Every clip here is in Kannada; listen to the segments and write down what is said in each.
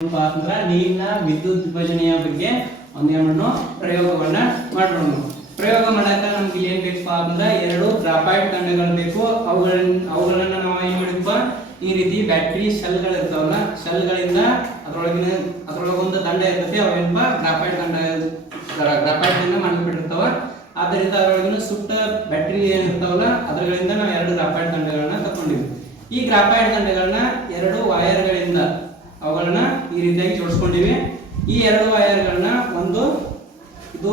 ಅಂತಂದ್ರ ನೀರಿನ, ವಿದ್ಯುತ್ ವಿಭಜನೆಯ ಬಗ್ಗೆ ಒಂದೇನು ಪ್ರಯೋಗವನ್ನ ಮಾಡೋಣ ಪ್ರಯೋಗ ಮಾಡಾಕ ನಮ್ಗೆ ಏನ್ ಬೇಕಪ್ಪ ಅಂದ್ರ ಎರಡು ಗ್ರಾಫೈಟ್ ಖಂಡಗಳು ಬೇಕು. ಅವುಗಳನ್ನ ಅವುಗಳನ್ನ ನಾವು ಏನ್ ಮಾಡಿದ್ಪ ಈ ರೀತಿ ಬ್ಯಾಟ್ರಿ ಶೆಲ್ಗಳು ಇರ್ತಾವಲ್ಲ ಶೆಲ್ಗಳಿಂದ ಅದ್ರೊಳಗಿನ ಅದ್ರೊಳಗೊಂದು ದಂಡ ಇರ್ತೈತಿ, ಅವೇನಪ್ಪ? ಗ್ರಾಫೈಟ್ ತಂಡ ಗ್ರಾಫೈಟ್ ಇಂದ ಮಾಡಿಬಿಟ್ಟಿರ್ತಾವ ಆದ್ದರಿಂದ ಅದರೊಳಗಿನ ಸುಟ್ಟ ಬ್ಯಾಟ್ರಿ ಏನಿರ್ತಾವಲ್ಲ ಅದ್ರಗಳಿಂದ ನಾವು ಎರಡು ಗ್ರಾಫೈಟ್ ದಂಡಗಳನ್ನ ತಗೊಂಡಿವಿ ಈ ಗ್ರಾಫೈಟ್ ದಂಡಗಳನ್ನ ಎರಡು ವೈರ್ಗಳಿಂದ ಅವುಗಳನ್ನ ಈ ರೀತಿಯಾಗಿ ಜೋಡಿಸ್ಕೊಂಡಿವಿ ಈ ಎರಡು ವೈರ್ಗಳನ್ನ ಒಂದು ಇದು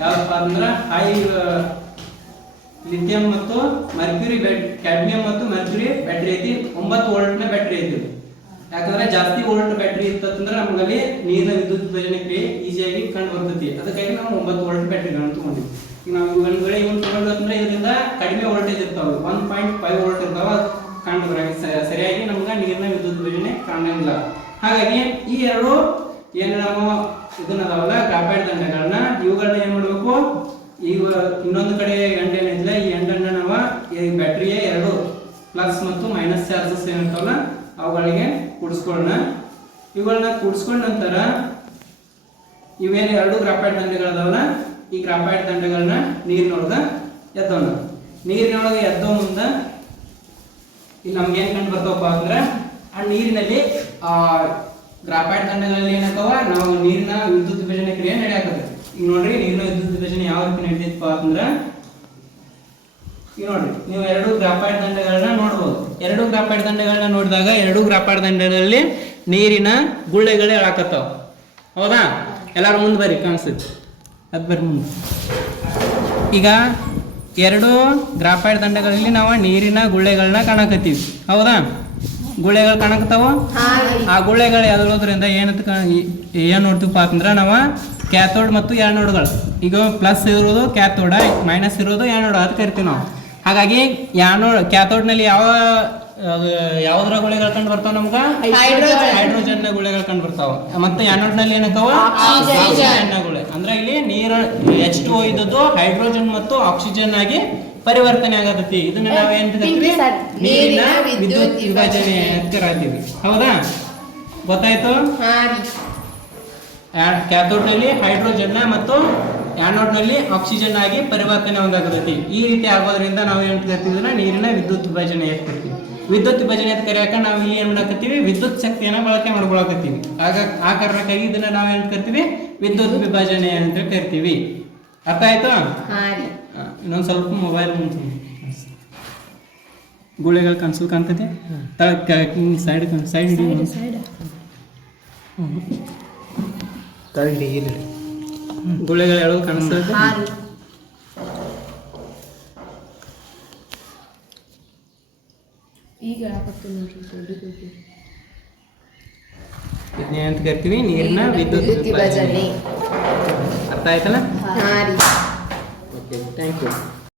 ಯಾವಪ್ಪ ಅಂದ್ರೆ ಹೈ ಲಿಥಿಯಂ ಮತ್ತು ಮರ್ಕ್ಯೂರಿ ಬ್ಯಾಟ್ ಕ್ಯಾಡ್ಮಿಯಂ ಮತ್ತು ಮರ್ಕ್ಯೂರಿ ಬ್ಯಾಟ್ರಿ ಐತಿ. ಒಂಬತ್ತು ವೋಲ್ಟ್ನ ಬ್ಯಾಟ್ರಿ ಐತಿ ಯಾಕಂದ್ರೆ ಜಾಸ್ತಿ ವೋಲ್ಟ್ ಬ್ಯಾಟ್ರಿ ಇತ್ತಂದ್ರೆ ನಮಗಲ್ಲಿ ನೀರಿನ ವಿದ್ಯುತ್ ವಿಭಜನೆ ಕ್ರಿಯೆ ಈಸಿಯಾಗಿ ಕಂಡು ಬರ್ತೈತಿ ಅದಕ್ಕಾಗಿ ನಾವು ಒಂಬತ್ತು ವೋಲ್ಟ್ ಬ್ಯಾಟ್ರಿಗಳನ್ನು ತಗೊಂಡಿವಿ. ಈಗ ನಾವು ಇವುಗಳ ಇವನ್ ತಗೊಂಡ್ರೆ ಇದರಿಂದ ಕಡಿಮೆ ವೋಲ್ಟೇಜ್ ಇರ್ತಾವೆ ಒನ್ ಪಾಯಿಂಟ್ ಫೈವ್ ವೋಲ್ಟ್ ಇರ್ತಾವ ಕಂಡು ಬರ ಸರಿಯಾಗಿ ನಮ್ಗೆ ನೀರಿನ ವಿದ್ಯುತ್ ವಿಭಜನೆ ಕಾಣಂಗಿಲ್ಲ ಹಾಗಾಗಿ ಈ ಎರಡು ಏನು ನಾವು ಇದನ್ನ ಅದಾವಲ್ಲ ಗ್ರಾಫೈಟ್ ದಂಡಗಳನ್ನ ಇವುಗಳನ್ನ ಏನು ಮಾಡಬೇಕು? ಈಗ ಇನ್ನೊಂದು ಕಡೆ ಎಂಡ್ ಏನಿದೆ ಈ ಎಂಡನ್ನ ನಾವು ಈ ಬ್ಯಾಟ್ರಿಯ ಎರಡು ಪ್ಲಸ್ ಮತ್ತು ಮೈನಸ್ ಚಾರ್ಜಸ್ ಏನಿರ್ತಾವಲ್ಲ ಅವುಗಳಿಗೆ ಕೂಡಿಸ್ಕೊಳ್ಳೋಣ. ಇವುಗಳನ್ನ ಕೂಡಿಸ್ಕೊಂಡ ನಂತರ ಇವೇನು ಎರಡು ಗ್ರಾಫೈಟ್ ದಂಡೆಗಳದಾವಲ್ಲ, ಈ ಗ್ರಾಫೈಟ್ ದಂಡಗಳನ್ನ ನೀರಿನೊಳಗ ಎದ್ದೋಣ. ನೀರಿನೊಳಗೆ ಎದ್ದೋ ಮುಂದೆ, ಇಲ್ಲಿ ನಮ್ಗೆ ಏನ್ ಕಂಡು ಬರ್ತಾವಪ್ಪ ಅಂದ್ರೆ ಆ ನೀರಿನಲ್ಲಿ, ಆ ಗ್ರಾಫೈಟ್ ದಂಡಗಳಲ್ಲಿ ಏನಾಗ್ತಾವ? ನಾವು ನೀರಿನ ವಿದ್ಯುತ್ ವಿಭಜನೆ ಕ್ರಿಯೆ ನಡೆಯಾಕತ್ತೆ. ಈಗ ನೋಡ್ರಿ, ನೀರಿನ ವಿದ್ಯುತ್ ವಿಭಜನೆ ಯಾವ ರೀತಿ ನಡೀತೈತಪ್ಪ ಅಂದ್ರೆ ಈಗ ನೋಡ್ರಿ, ನೀವು ಎರಡು ಗ್ರಾಫೈಟ್ ದಂಡಗಳನ್ನ ನೋಡ್ಬೋದು. ಎರಡು ಗ್ರಾಫೈಟ್ ದಂಡಗಳನ್ನ ನೋಡಿದಾಗ ಎರಡು ಗ್ರಾಫೈಟ್ ದಂಡಗಳಲ್ಲಿ ನೀರಿನ ಗುಳ್ಳೆಗಳೇ ಎಳಾಕತ್ತಾವ ಹೌದಾ? ಎಲ್ಲಾರು ಮುಂದೆ ಬರ್ರಿ ಕಾಣಿಸ್ತೈತಿ ಅದು ಬರ್ರಿ ಮುಂದೆ. ಈಗ ಎರಡು ಗ್ರಾಫೈಟ್ ದಂಡಗಳಲ್ಲಿ ನಾವು ನೀರಿನ ಗುಳ್ಳೆಗಳನ್ನ ಕಾಣಕತ್ತೀವಿ. ಹೌದಾ? ಗುಳ್ಳೆಗಳು ಕಾಣಕತ್ತಾವ ಆ ಗುಳ್ಳೆಗಳು ಯಾವ್ದ್ರಿಂದ ಏನಂತ ಏನು ನೋಡ್ತೀವಪ್ಪ ಅಂತಂದ್ರೆ ನಾವು ಕ್ಯಾಥೋಡ್ ಮತ್ತು ಯಾನೋಡ್ಗಳು ಈಗ ಪ್ಲಸ್ ಇರೋದು ಕ್ಯಾಥೋಡ ಮೈನಸ್ ಇರೋದು ಯಾನೋಡ್ ಅದಕ್ಕೆ ಕರಿತೀವಿ ನಾವು. ಹಾಗಾಗಿ ಯಾನೋಡ್ ಕ್ಯಾಥೋಡ್ನಲ್ಲಿ ಯಾವ ಯಾವುದರ ಗುಳೆಗಳು ಕಂಡು ಬರ್ತಾವ ನಮ್ಗ? ಹೈಡ್ರೋಜನ್. ಹೈಡ್ರೋಜನ್ ಗುಳೆಗಳು ಕಂಡು ಬರ್ತಾವ. ಮತ್ತೆ ಯಾನೋಡ್ನಲ್ಲಿ ಏನಕ್ಕವ? ಆಕ್ಸಿಜನ್. ಆಕ್ಸಿಜನ್ ಗುಳೆ ಅಂದ್ರೆ ಇಲ್ಲಿ ನೀರು ಎಚ್ ಟು ಇದ್ದದ್ದು ಹೈಡ್ರೋಜನ್ ಮತ್ತು ಆಕ್ಸಿಜನ್ ಆಗಿ ಪರಿವರ್ತನೆ ಆಗತೈತಿ ಇದನ್ನ ನಾವು ಏನ್ ನೀರಿನ ವಿದ್ಯುತ್ ವಿಭಜನೆ. ಅಂತ ಕರೀತೀವಿ. ಹೌದಾ? ಗೊತ್ತಾಯ್ತು? ಕ್ಯಾಥೋಡ್ನಲ್ಲಿ ಹೈಡ್ರೋಜನ್ ಮತ್ತು ಆನೋಡ್ನಲ್ಲಿ ಆಕ್ಸಿಜನ್ ಆಗಿ ಪರಿವರ್ತನೆ ಹೊಂದಾಗತೈತಿ ಈ ರೀತಿ ಆಗೋದ್ರಿಂದ ನಾವು ಏನ್ ಕರಿತೀವಿ ಅಂದ್ರೆ ನೀರಿನ ವಿದ್ಯುತ್ ವಿಭಜನೆ ಅಂತ ಕರಿತೀವಿ. ವಿದ್ಯುತ್ ವಿಭಜನೆ ಅಂತ ಕರೆಯಾಕ ನಾವು ಇಲ್ಲಿ ಏನ್ ಮಾಡಕತ್ತೀವಿ? ವಿದ್ಯುತ್ ಶಕ್ತಿಯನ್ನ ಬಳಕೆ ಮಾಡ್ಕೊಳಕತ್ತೀವಿ. ಆಗ ಆ ಕಾರಣಕ್ಕಾಗಿ ಇದನ್ನ ನಾವ್ ಏನ್ ಕರಿತೀವಿ? ವಿದ್ಯುತ್ ವಿಭಜನೆ ಅಂತ ಕರಿತೀವಿ. ಅರ್ಥ ಆಯ್ತಾ? ಇನ್ನೊಂದು ಸ್ವಲ್ಪ ಮೊಬೈಲ್ ಗುಳೆಗಳು ಕನ್ಸಲ್ ಕಾಣ್ತದೆ ಸೈಡ್ ಸೈಡ್ ಹಿಡಿ ತಳ್ಳಿ ಇರ್ಲಿ ಗುಳೆಗಳು ಹೇಳೋದು ಕಾಣಿಸ್ತದೆ ಈಗ ಇದನ್ನ ಅಂತ ಕರಿತೀವಿ ನೀರಿನ ವಿದ್ಯುತ್ ವಿದ್ಯುತ್ ವಿಭಜನೆ ගත්තා එතන? හරි. ඕකේ thank you.